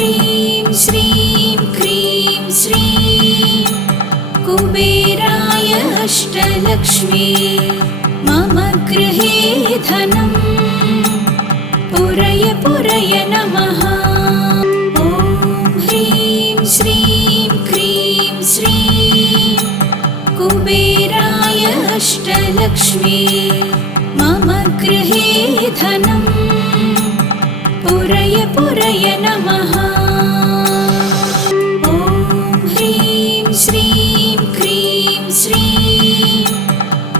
ह्रीं श्रीं क्रीं श्रीं कुबेराय अष्टलक्ष्मी मम गृहे धनं पुरय पुरय नमः। ॐ ह्रीं श्रीं क्रीं श्रीं कुबेराय अष्टलक्ष्मी मम गृहे धनं पुरय पुरय नमः। ॐ ह्रीं श्रीं क्रीं श्रीं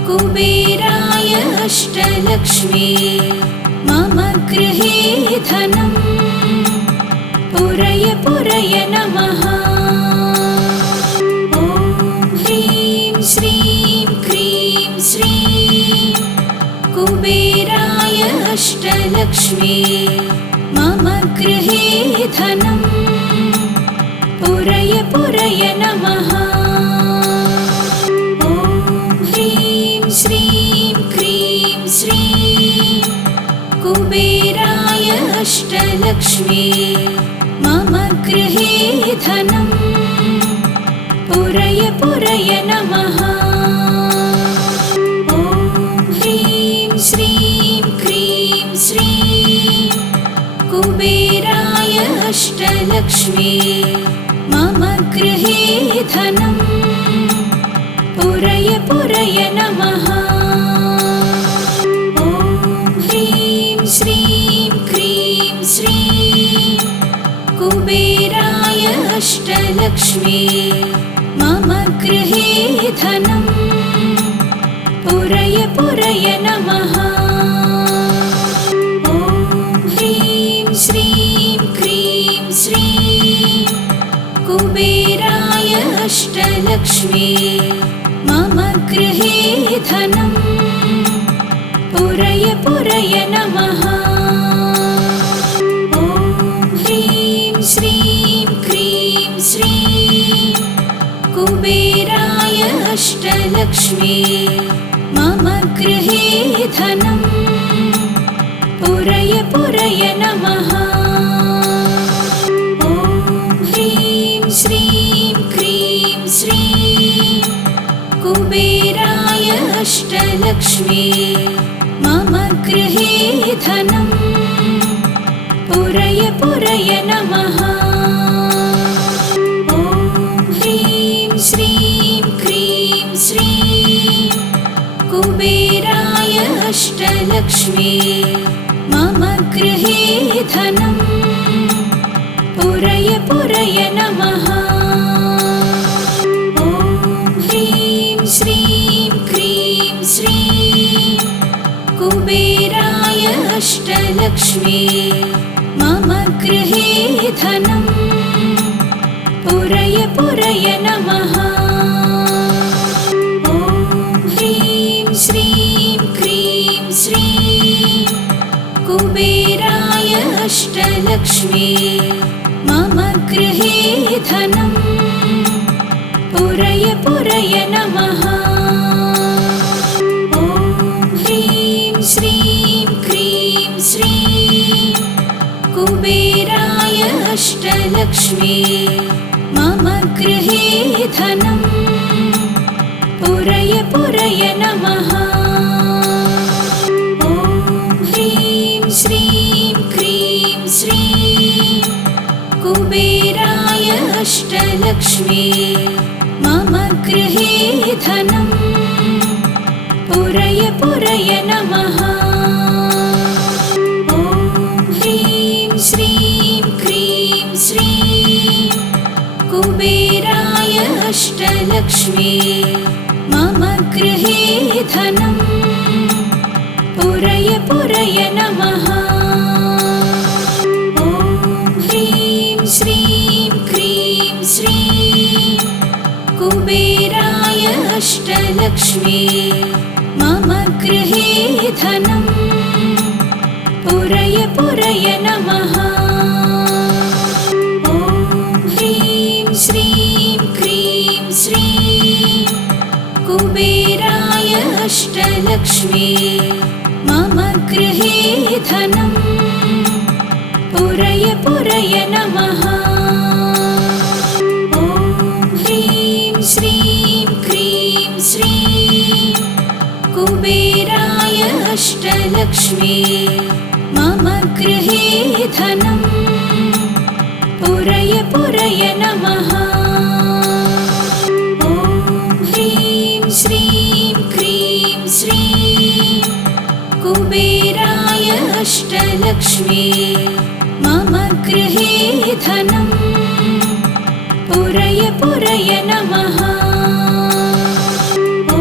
कुबेराय अष्टलक्ष्मी मम गृहे धनं पुरय पुरय नमः। ॐ ह्रीं श्रीं क्रीं श्रीं कुबेराय अष्टलक्ष्मी मम गृहे धनं पुरय पुरय नमः। ॐ ह्रीं श्रीं क्रीं श्रीं कुबेराय अष्टलक्ष्मी मम गृहे धनं पुरय पुरय नमः। ॐ ह्रीं श्रीं क्रीं श्रीं कुबेराय अष्टलक्ष्मी मम गृहे धनं पुरय पुरय नमः। ॐ ह्रीं श्रीं क्रीं श्रीं कुबेराय अष्टलक्ष्मी मम गृहे धनं पुरय पुरय नमः। ॐ ह्रीं श्रीं क्रीं श्रीं कुबेराय अष्टलक्ष्मी मम गृहे धनं पुरय पुरय नमः। ॐ ह्रीं श्रीं क्रीं श्रीं कुबेराय अष्टलक्ष्मी मम गृहे धनं पुरय पुरय नमः। ॐ ह्रीं श्रीं क्रीं श्रीं कुबेराय अष्टलक्ष्मी मम गृहे धनं पुरय पुरय नमः। ॐ ह्रीं श्रीं क्रीं श्रीं कुबेराय अष्टलक्ष्मी मम गृहे धनं पुरय पुरय नमः। ॐ ह्रीं श्रीं क्रीं श्रीं कुबेराय अष्टलक्ष्मी मम गृहे धनं पुरय पुरय नमः। ॐ ह्रीं श्रीं क्रीं श्रीं कुबेराय अष्टलक्ष्मी मम गृहे धनं पुरय पुरय नमः। ॐ ह्रीं श्रीं क्रीं श्रीं कुबेराय अष्टलक्ष्मी मम गृहे धनं पुरय पुरय नमः। ॐ ह्रीं श्रीं क्रीं श्रीं कुबेराय अष्टलक्ष्मी मम गृहे धनं पुरय पुरय नमः। ॐ ह्रीं श्रीं क्रीं श्रीं कुबेराय अष्टलक्ष्मी मम गृहे धनं पुरय पुरय नमः। ॐ ह्रीं श्रीं क्रीं श्रीं कुबेराय अष्टलक्ष्मी मम गृहे धनं पुरय पुरय नमः। ॐ ह्रीं श्रीं क्रीं श्रीं कुबेराय अष्टलक्ष्मी मम गृहे धनं पुरय पुरय नमः। ॐ ह्रीं श्रीं क्रीं श्रीं कुबेराय अष्टलक्ष्मी मम गृहे धनम् पुरय पुरय नमः। ॐ ह्रीं श्रीं क्रीं श्रीं कुबेराय अष्टलक्ष्मी मम गृहे धनम् पुरय पुरय नमः। ॐ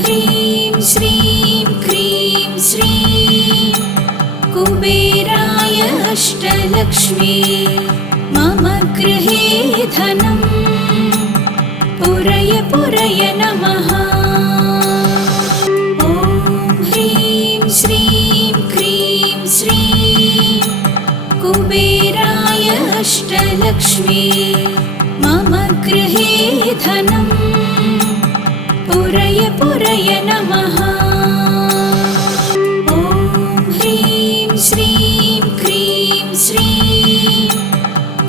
ह्रीं श्रीं क्रीं श्रीं कुबेराय अष्टलक्ष्मी मम गृहे धनम् पुरय पुरय नमः। ॐ ह्रीं श्रीं क्रीं श्रीं कुबेराय अष्टलक्ष्मी मम गृहे धनम् पुरय पुरय नमः। ॐ ह्रीं श्रीं क्रीं श्रीं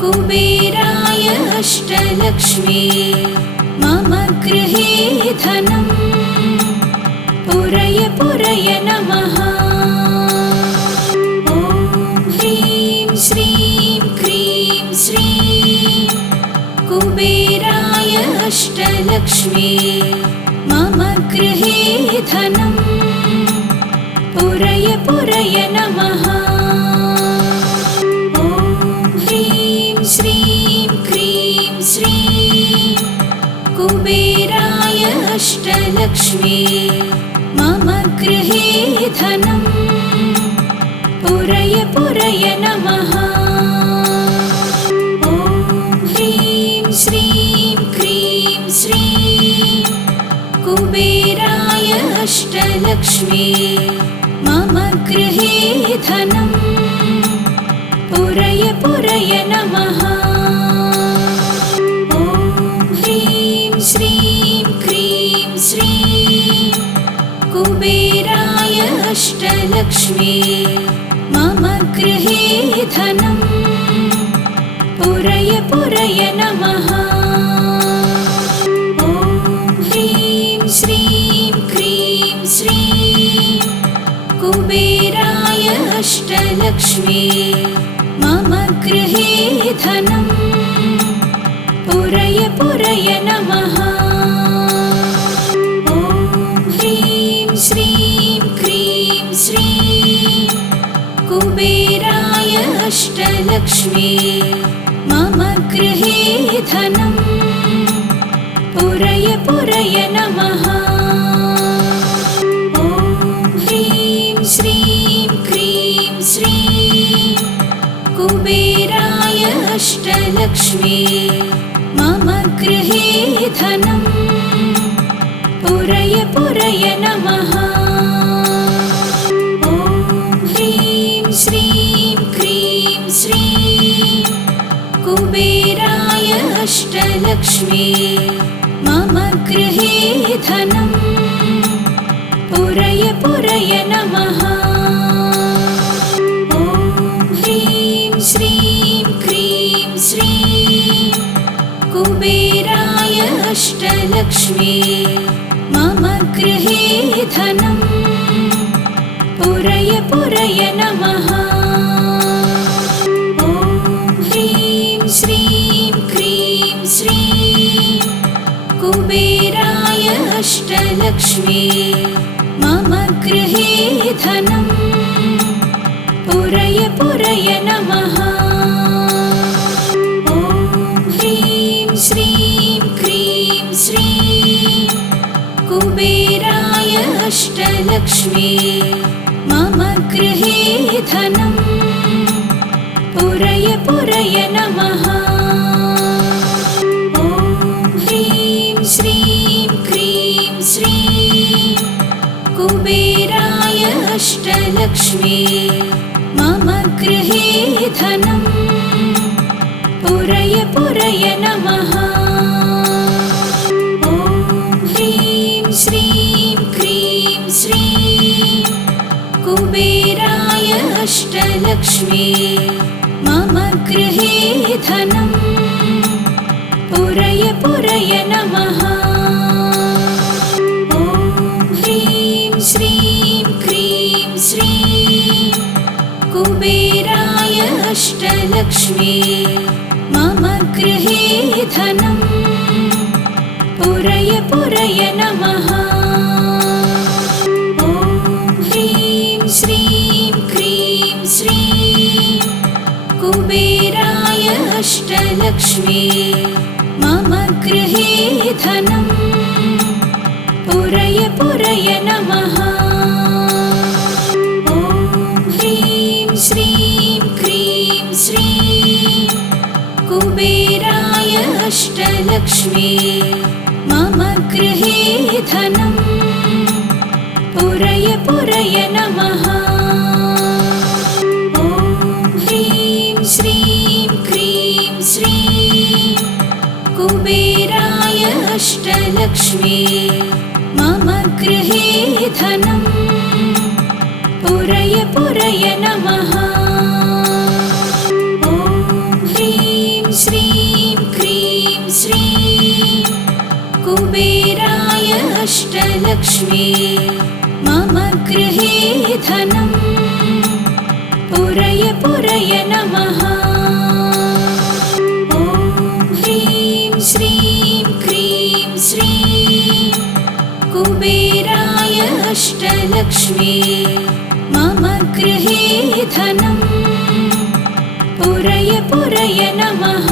कुबेराय अष्टलक्ष्मी मम गृहे धनम् पुरय पुरय नमः। ॐ ह्रीं श्रीं क्रीं श्रीं कुबेराय अष्टलक्ष्मी मम गृहे धनम् पुरय पुरय नमः। ॐ ह्रीं श्रीं क्रीं श्रीं कुबेराय अष्टलक्ष्मी मम गृहे धनम् पुरय पुरय नमः। ॐ ह्रीं श्रीं क्रीं श्रीं कुबेराय अष्टलक्ष्मी मम गृहे धनम् पुरय पुरय नमः। ॐ ह्रीं श्रीं क्रीं श्रीं कुबेराय अष्टलक्ष्मी मम गृहे धनम् पुरय पुरय नमः। ॐ ह्रीं श्रीं क्रीं श्रीं कुबेराय अष्टलक्ष्मी मम गृहे धनम् पुरय पुरय नमः। ॐ ह्रीं श्रीं क्रीं श्रीं कुबेराय अष्टलक्ष्मी मम गृहे धनम् पुरय पुरय नमः। ॐ ह्रीं श्रीं क्रीं श्रीं कुबेराय अष्टलक्ष्मी मम गृहे धनम् पुरय पुरय नमः। ॐ ह्रीं श्रीं क्रीं श्रीं कुबेराय अष्टलक्ष्मी मम गृहे धनम् पुरय पुरय नमः। ॐ ह्रीं श्रीं क्रीं श्रीं कुबेराय अष्टलक्ष्मी मम गृहे धनम् पुरय पुरय नमः। ॐ ह्रीं श्रीं क्रीं श्रीं कुबेराय अष्टलक्ष्मी मम गृहे धनम् पुरय पुरय नमः। ॐ ह्रीं श्रीं क्रीं श्रीं कुबेराय अष्टलक्ष्मी मम गृहे धनम् पुरय पुरय नमः। ॐ ह्रीं श्रीं क्रीं श्रीं कुबेराय अष्टलक्ष्मी मम गृहे धनम् पुरय पुरय नमः। ॐ ह्रीं श्रीं क्रीं श्रीं कुबेराय अष्टलक्ष्मी मम गृहे धनं पुरय पुरय नमः। ॐ ह्रीं श्रीं क्रीं श्रीं कुबेराय अष्टलक्ष्मी मम गृहे धनं पुरय पुरय नमः। ॐ ह्रीं श्रीं क्रीं श्रीं कुबेराय अष्टलक्ष्मी मम गृहे धनं पुरय पुरय नमः। ॐ ह्रीं श्रीं क्रीं श्रीं कुबेराय अष्टलक्ष्मी मम गृहे धनं पुरय पुरय नमः। ॐ ह्रीं श्रीं क्रीं श्रीं कुबेराय अष्टलक्ष्मी मम गृहे धनं पुरय पुरय नमः। ॐ ह्रीं श्रीं क्रीं श्रीं कुबेराय अष्टलक्ष्मी मम गृहे धनं पुरय पुरय नमः। ॐ ह्रीं श्रीं क्रीं श्रीं कुबेराय अष्टलक्ष्मी मम गृहे धनं पुरय पुरय नमः।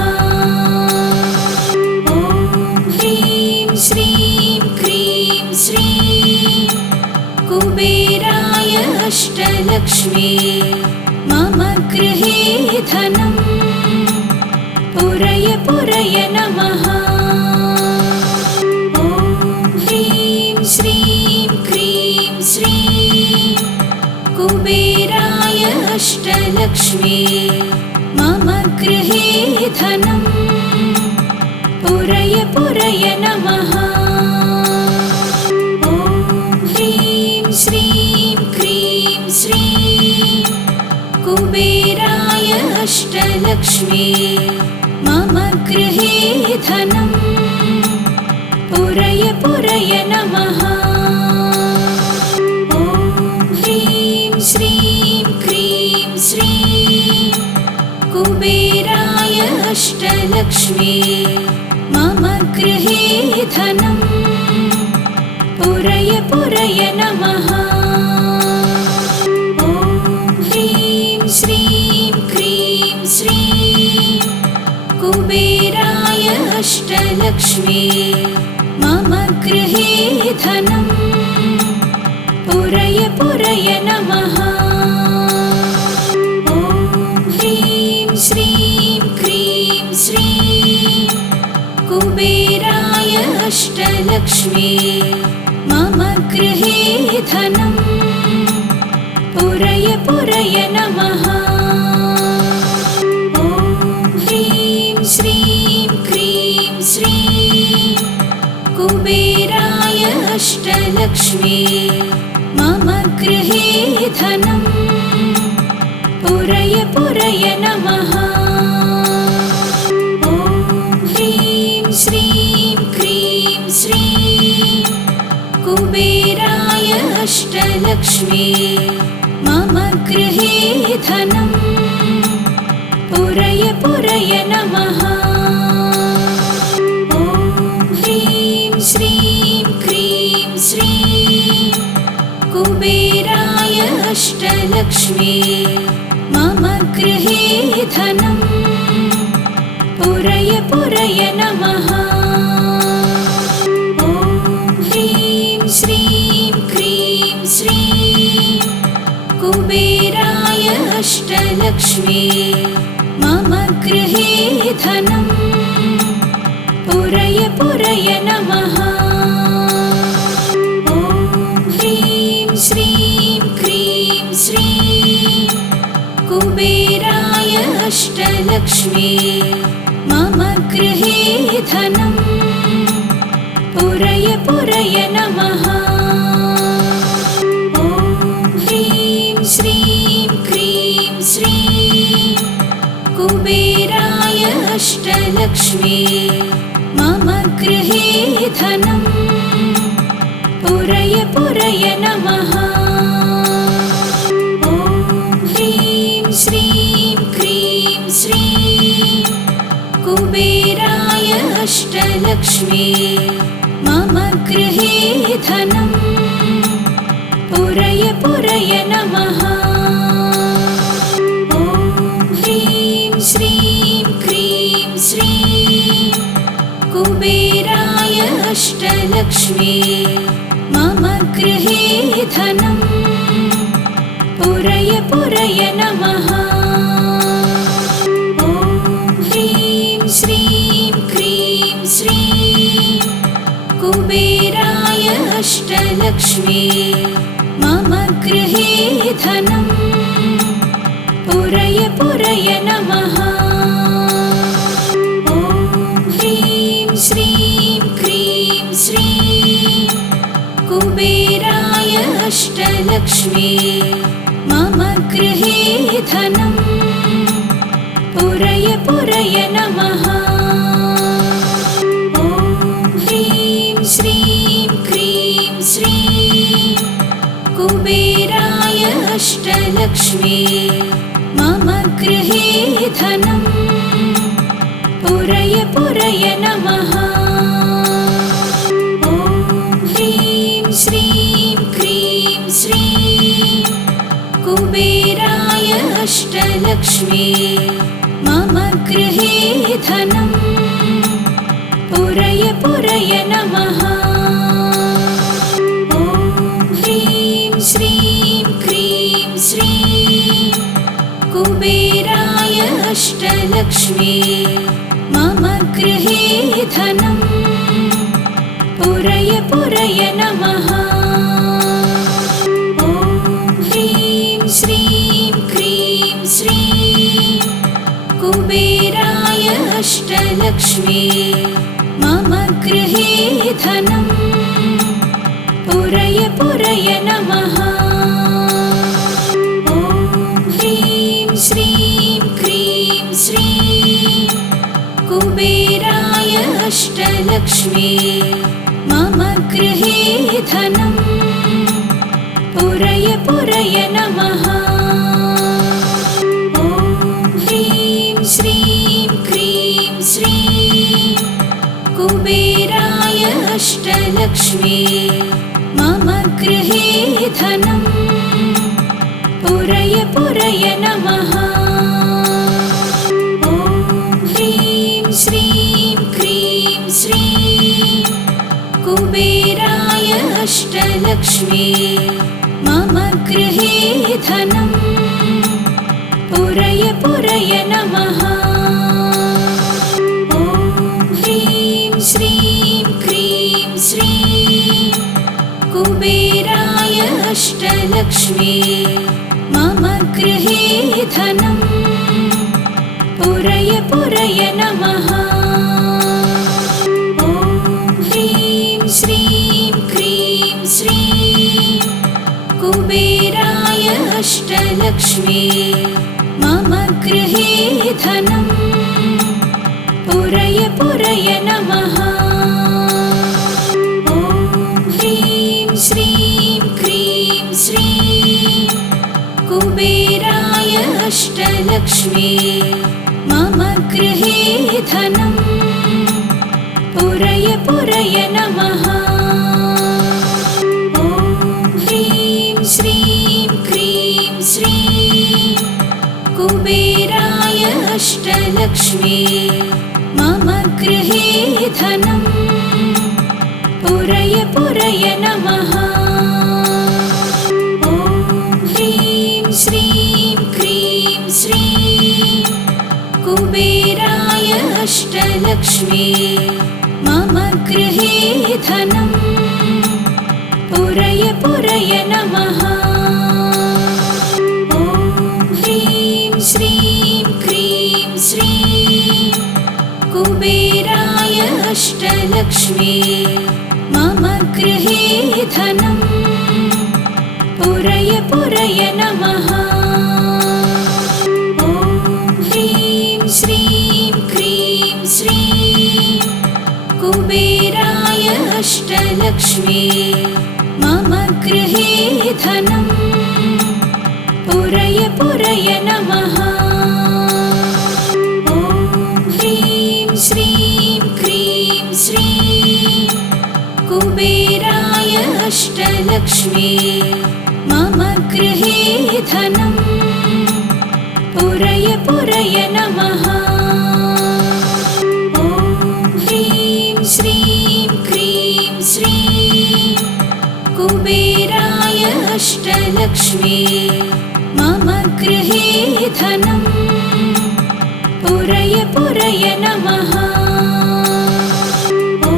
ॐ ह्रीं श्रीं क्रीं श्रीं कुबेराय अष्टलक्ष्मी मम गृहे धनं पुरय पुरय नमः। ॐ ह्रीं श्रीं क्रीं श्रीं कुबेराय अष्टलक्ष्मी मम गृहे धनं पुरय पुरय नमः। ॐ ह्रीं श्रीं क्रीं श्रीं कुबेराय अष्टलक्ष्मी मम गृहे धनं पुरय पुरय नमः। ॐ ह्रीं श्रीं क्रीं श्रीं कुबेराय अष्टलक्ष्मी मम गृहे धनं पुरय पुरय नमः। ॐ ह्रीं श्रीं क्रीं श्रीं कुबेराय अष्टलक्ष्मी मम गृहे धनं पुरय पुरय नमः। ॐ ह्रीं श्रीं क्रीं श्रीं कुबेराय अष्टलक्ष्मी मम गृहे धनं पुरय पुरय नमः। ॐ ह्रीं श्रीं क्रीं श्रीं कुबेराय अष्टलक्ष्मी मम गृहे धनं पुरय पुरय नमः। ॐ ह्रीं श्रीं क्रीं श्रीं कुबेराय अष्टलक्ष्मी मम गृहे धनं पुरय पुरय नमः। ॐ ह्रीं श्रीं क्रीं श्रीं कुबेराय अष्टलक्ष्मी मम गृहे धनं पुरय पुरय नमः। ॐ ह्रीं श्रीं क्रीं श्रीं कुबेराय अष्टलक्ष्मी मम गृहे धनं पुरय पुरय नमः। ॐ ह्रीं श्रीं क्रीं श्रीं कुबेराय अष्टलक्ष्मी मम गृहे धनं पुरय पुरय नमः। ॐ ह्रीं श्रीं क्रीं श्रीं कुबेराय अष्टलक्ष्मी मम गृहे धनम् पुरय पुरय नमः। ॐ ह्रीं श्रीं क्रीं श्रीं कुबेराय अष्टलक्ष्मी मम गृहे धनम् पुरय पुरय नमः। ॐ ह्रीं श्रीं क्रीं श्रीं कुबेराय अष्टलक्ष्मी मम गृहे धनम् पुरय पुरय नमः। ॐ ह्रीं श्रीं क्रीं श्रीं कुबेराय अष्टलक्ष्मी मम गृहे धनम् पुरय पुरय नमः। ॐ ह्रीं श्रीं क्रीं श्रीं कुबेराय अष्टलक्ष्मी मम गृहे धनम् पुरय पुरय नमः। ॐ ह्रीं श्रीं क्रीं श्रीं कुबेराय अष्टलक्ष्मी मम गृहे धनम् पुरय पुरय नमः। ॐ ह्रीं श्रीं क्रीं श्रीं कुबेराय अष्टलक्ष्मी मम गृहे धनम् पुरय पुरय नमः। ॐ ह्रीं श्रीं क्रीं श्रीं कुबेराय अष्टलक्ष्मी मम गृहे धनम् पुरय पुरय नमः। ॐ ह्रीं श्रीं क्रीं श्रीं कुबेराय अष्टलक्ष्मी मम गृहे धनम् पुरय पुरय नमः। ॐ ह्रीं श्रीं क्रीं श्रीं कुबेराय अष्टलक्ष्मी मम गृहे धनम् पुरय पुरय नमः। ॐ ह्रीं श्रीं क्रीं श्रीं कुबेराय अष्टलक्ष्मी मम गृहे धनम् पुरय पुरय नमः। ॐ ह्रीं श्रीं क्रीं श्रीं कुबेराय अष्टलक्ष्मी मम गृहे धनम् पुरय पुरय नमः। ॐ ह्रीं श्रीं क्रीं श्रीं कुबेराय अष्टलक्ष्मी मम गृहे धनम् पुरय पुरय नमः। ॐ ह्रीं श्रीं क्रीं श्रीं कुबेराय अष्टलक्ष्मी मम गृहे धनम् पुरय पुरय नमः। ॐ ह्रीं श्रीं क्रीं श्रीं कुबेराय अष्टलक्ष्मी मम गृहे धनम् पुरय पुरय नमः। ॐ ह्रीं श्रीं क्रीं श्रीं कुबेराय अष्टलक्ष्मी मम गृहे धनम् पुरय पुरय नमः। ॐ ह्रीं श्रीं क्रीं श्रीं कुबेराय अष्टलक्ष्मी मम गृहे धनम् पुरय पुरय नमः। ॐ ह्रीं श्रीं क्रीं श्रीं कुबेराय अष्टलक्ष्मी मम गृहे धनम् पुरय पुरय नमः। ॐ ह्रीं श्रीं क्रीं श्रीं कुबेराय अष्टलक्ष्मी मम गृहे धनं पुरय पुरय नमः। ॐ ह्रीं श्रीं क्रीं श्रीं कुबेराय अष्टलक्ष्मी मम गृहे धनं पुरय पुरय नमः। ॐ ह्रीं श्रीं क्रीं श्रीं कुबेराय अष्टलक्ष्मी मम गृहे धनं पुरय पुरय नमः। ॐ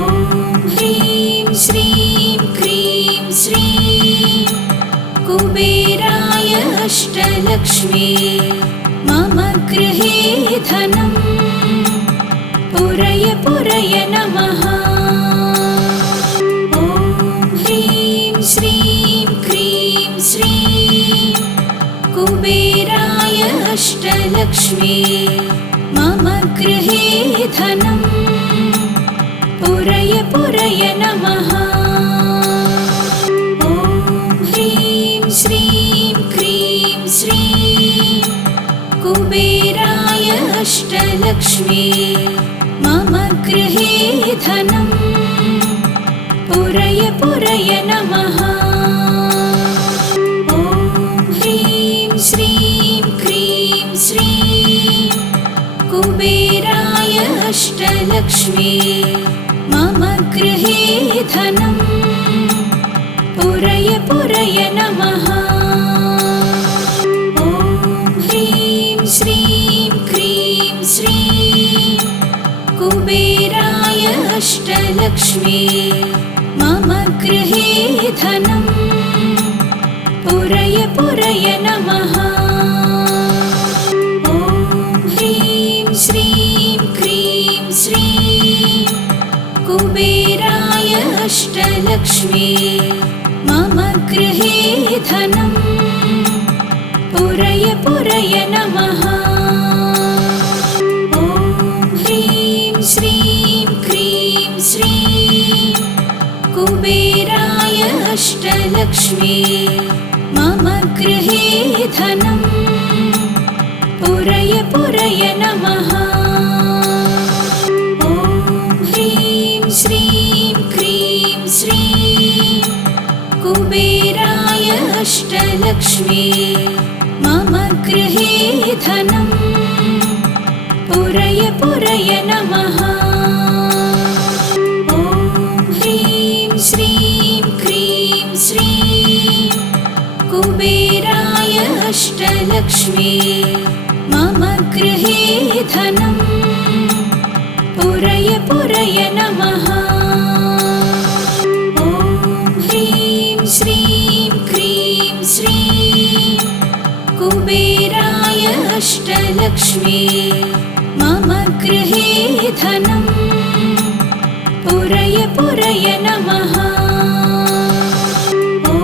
ह्रीं श्रीं क्रीं श्रीं कुबेराय अष्टलक्ष्मी मम गृहे धनं पुरय पुरय नमः। ॐ ह्रीं श्रीं क्रीं श्रीं कुबेराय अष्टलक्ष्मी मम गृहे धनं पुरय पुरय नमः। ॐ ह्रीं श्रीं क्रीं श्रीं कुबेराय अष्टलक्ष्मी मम गृहे धनं पुरय पुरय नमः। ॐ ह्रीं श्रीं क्रीं श्रीं कुबेराय अष्टलक्ष्मी मम गृहे धनं पुरय पुरय नमः। ॐ ह्रीं श्रीं क्रीं श्रीं कुबेराय अष्टलक्ष्मी मम गृहे धनं पुरय पुरय नमः। ॐ ह्रीं श्रीं क्रीं श्रीं कुबेराय अष्टलक्ष्मी मम गृहे धनं पुरय पुरय नमः। ॐ ह्रीं श्रीं क्रीं श्रीं कुबेराय अष्टलक्ष्मी मम गृहे धनं पुरय पुरय नमः। ॐ ह्रीं श्रीं क्रीं श्रीं कुबेराय अष्टलक्ष्मी मम गृहे धनं पुरय पुरय नमः। ॐ ह्रीं श्रीं क्रीं श्रीं कुबेराय अष्टलक्ष्मी मम गृहे धनं पुरय पुरय नमः। ॐ ह्रीं श्रीं क्रीं श्रीं कुबेराय अष्टलक्ष्मी मम गृहे धनं पुरय पुरय नमः। ॐ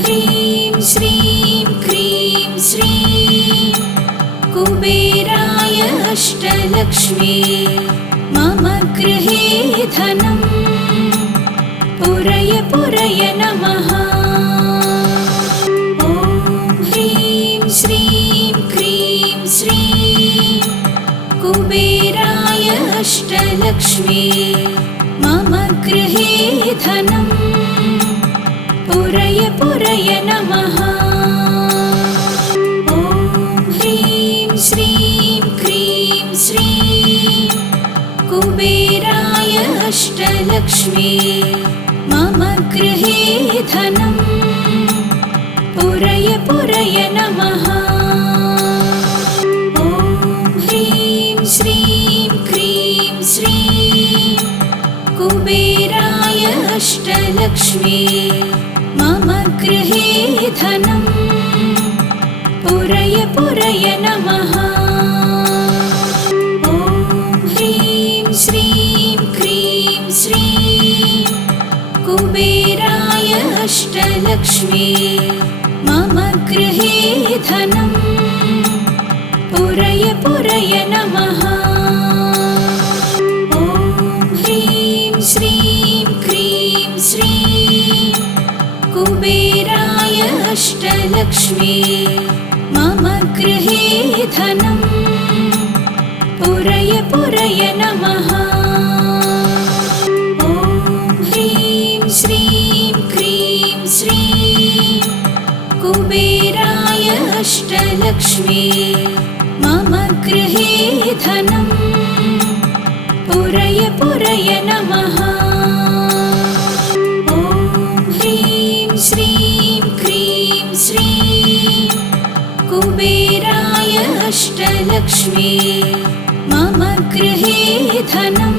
ह्रीं श्रीं क्रीं श्रीं कुबेराय अष्टलक्ष्मी मम गृहे धनं पुरय पुरय नमः। ॐ ह्रीं श्रीं क्रीं श्रीं कुबेराय अष्टलक्ष्मी मम गृहे धनं पुरय पुरय नमः। ॐ ह्रीं श्रीं क्रीं श्रीं कुबेराय अष्टलक्ष्मी मम गृहे धनं पुरय पुरय नमः। ॐ ह्रीं श्रीं क्रीं श्रीं कुबेराय अष्टलक्ष्मी मम गृहे धनं पुरय पुरय नमः। ॐ ह्रीं श्रीं क्रीं श्रीं कुबेराय अष्टलक्ष्मी मम गृहे धनं पुरय पुरय नमः। अष्टलक्ष्मी मम गृहे धनं पुरय पुरय नमः। ॐ ह्रीं श्रीं क्रीं श्रीं कुबेराय अष्टलक्ष्मी मम गृहे धनं पुरय पुरय नमः। ॐ ह्रीं श्रीं क्रीं श्रीं कुबेराय अष्टलक्ष्मी मम गृहे धनं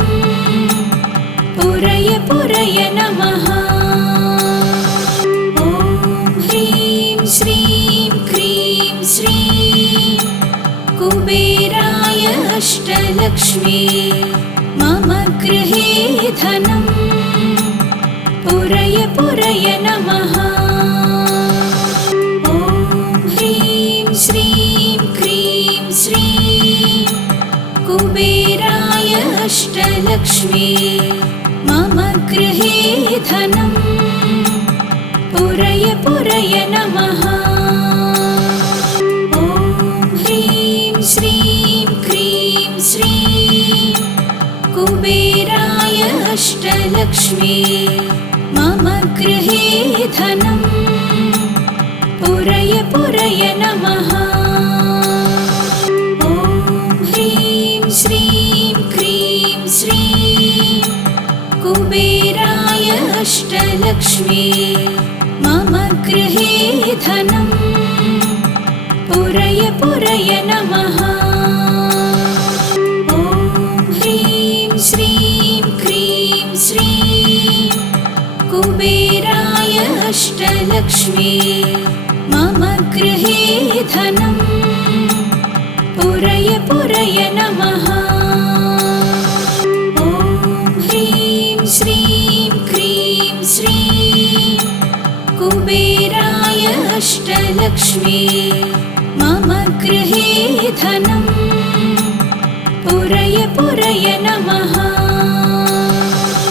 पुरय पुरय नमः। ॐ ह्रीं श्रीं क्रीं श्रीं कुबेराय अष्टलक्ष्मी मम गृहे धनं पुरय पुरय नमः। ॐ ह्रीं श्रीं क्रीं श्रीं कुबेराय अष्टलक्ष्मी मम गृहे धनं पुरय पुरय नमः। ॐ ह्रीं श्रीं क्रीं श्रीं कुबेराय अष्टलक्ष्मी मम गृहे धनं पुरय पुरय नमः। ॐ ह्रीं श्रीं क्रीं श्रीं कुबेराय अष्टलक्ष्मी मम गृहे धनं पुरय पुरय नमः। ॐ ह्रीं श्रीं क्रीं श्रीं कुबेराय अष्टलक्ष्मी मम गृहे धनं पुरय पुरय नमः। ॐ ह्रीं श्रीं क्रीं श्रीं कुबेराय अष्टलक्ष्मी मम गृहे धनं पुरय पुरय नमः।